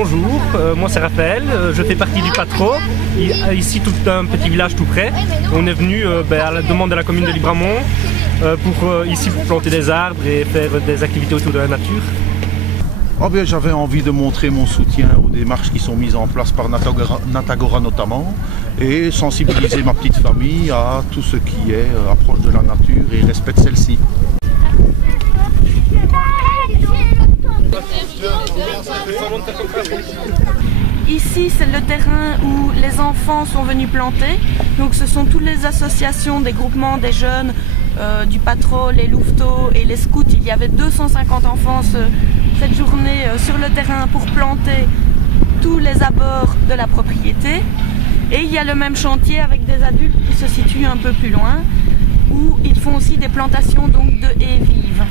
Bonjour, moi c'est Raphaël, je fais partie du Patro, ici tout un petit village tout près. On est venu à la demande de la commune de Libramont pour planter des arbres et faire des activités autour de la nature. Oh bien, j'avais envie de montrer mon soutien aux démarches qui sont mises en place par Natagora notamment et sensibiliser ma petite famille à tout ce qui est approche de la nature et respect de celle-ci. Ici, c'est le terrain où les enfants sont venus planter. Donc, ce sont toutes les associations, des groupements, des jeunes, du Patro, les louveteaux et les scouts. Il y avait 250 enfants cette journée sur le terrain pour planter tous les abords de la propriété. Et il y a le même chantier avec des adultes qui se situent un peu plus loin, où ils font aussi des plantations donc, de haies vives.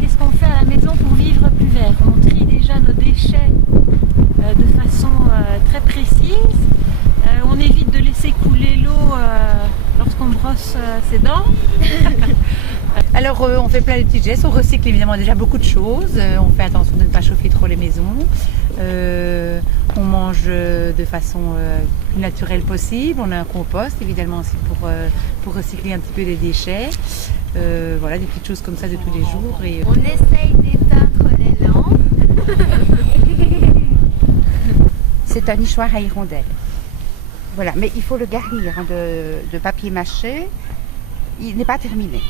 Qu'est-ce qu'on fait à la maison pour vivre plus vert? On trie déjà nos déchets de façon très précise. On évite de laisser couler l'eau lorsqu'on brosse ses dents. Alors on fait plein de petits gestes, on recycle évidemment déjà beaucoup de choses, on fait attention de ne pas chauffer trop les maisons, on mange de façon plus naturelle possible, on a un compost évidemment aussi pour recycler un petit peu les déchets, voilà des petites choses comme ça de tous les jours. Et on essaye d'éteindre les lampes. C'est un nichoir à hirondelles. Voilà, mais il faut le garnir de papier mâché, il n'est pas terminé.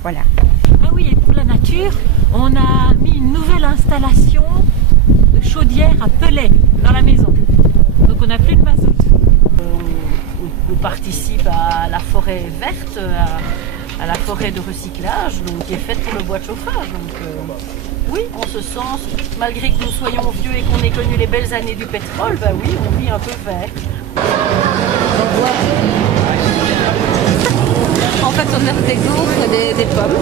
Voilà. Ah oui, et pour la nature, on a mis une nouvelle installation de chaudière à pellets dans la maison. Donc on n'a plus de mazout. On participe à la forêt verte, à la forêt de recyclage, donc, qui est faite pour le bois de chauffage. Donc, oui, en ce sens, malgré que nous soyons vieux et qu'on ait connu les belles années du pétrole, bah oui, on vit un peu vert. En fait, on a des gaufres, des pommes.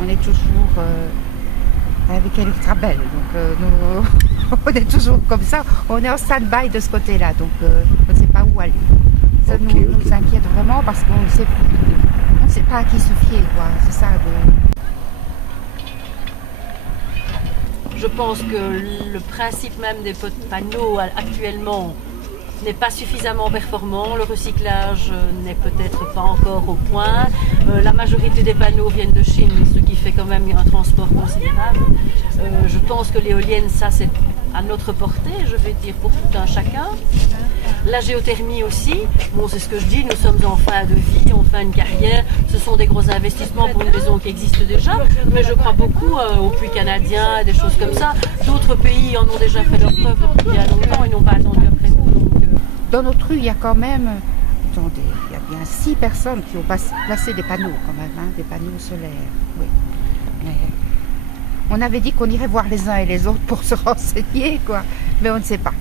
On est toujours avec Electrabel, donc nous, on est toujours comme ça, on est en stand-by de ce côté-là, donc on ne sait pas où aller. Ça nous inquiète vraiment parce qu'on ne sait pas à qui se fier, quoi. C'est ça. Je pense que le principe même des panneaux actuellement n'est pas suffisamment performant. Le recyclage n'est peut-être pas encore au point. La majorité des panneaux viennent de Chine, ce qui fait quand même un transport considérable. Je pense que l'éolienne, ça c'est à notre portée, je vais dire pour tout un chacun. La géothermie aussi, bon c'est ce que je dis, nous sommes en fin de vie, en fin de carrière, ce sont des gros investissements pour une maison qui existe déjà, mais je crois beaucoup aux puits canadiens, des choses comme ça. D'autres pays en ont déjà fait leurs preuves depuis bien longtemps, ils n'ont pas attendu après nous. Donc, Dans notre rue, il y a quand même, attendez, il y a bien 6 personnes qui ont placé des panneaux quand même, hein, des panneaux solaires, oui. Mais on avait dit qu'on irait voir les uns et les autres pour se renseigner, quoi, mais on ne sait pas.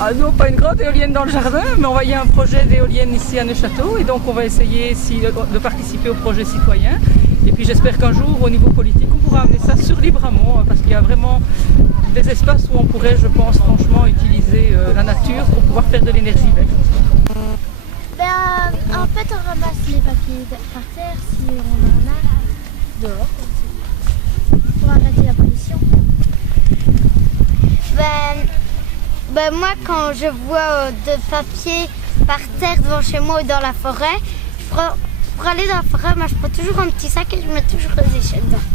Ah non, pas une grande éolienne dans le jardin, mais on voyait un projet d'éolienne ici à Neuchâteau et donc on va essayer de participer au projet citoyen. Et puis j'espère qu'un jour, au niveau politique, on pourra amener ça sur Libramont parce qu'il y a vraiment des espaces où on pourrait, je pense, franchement, utiliser la nature pour pouvoir faire de l'énergie verte. En fait, on ramasse les papiers par terre si on en a dehors pour arrêter la pollution. Moi, quand je vois de papier par terre devant chez moi ou dans la forêt, pour aller dans la forêt, moi, je prends toujours un petit sac et je mets toujours les déchets dedans.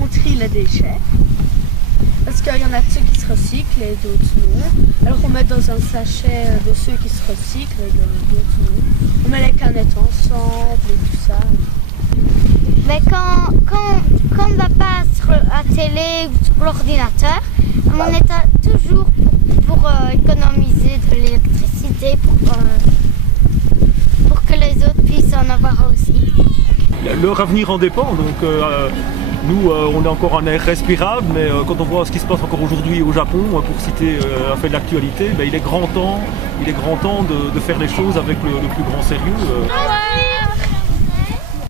On trie les déchets, parce qu'il y en a ceux qui se recyclent et d'autres non. Alors on met dans un sachet de ceux qui se recyclent et d'autres non. On met les canettes ensemble et tout ça. Mais quand on ne va pas sur la télé ou sur l'ordinateur, on est toujours pour économiser de l'électricité, pour que les autres puissent en avoir aussi. Leur avenir en dépend, donc nous on est encore en air respirable, mais quand on voit ce qui se passe encore aujourd'hui au Japon, pour citer un fait de l'actualité, il est grand temps de faire les choses avec le plus grand sérieux.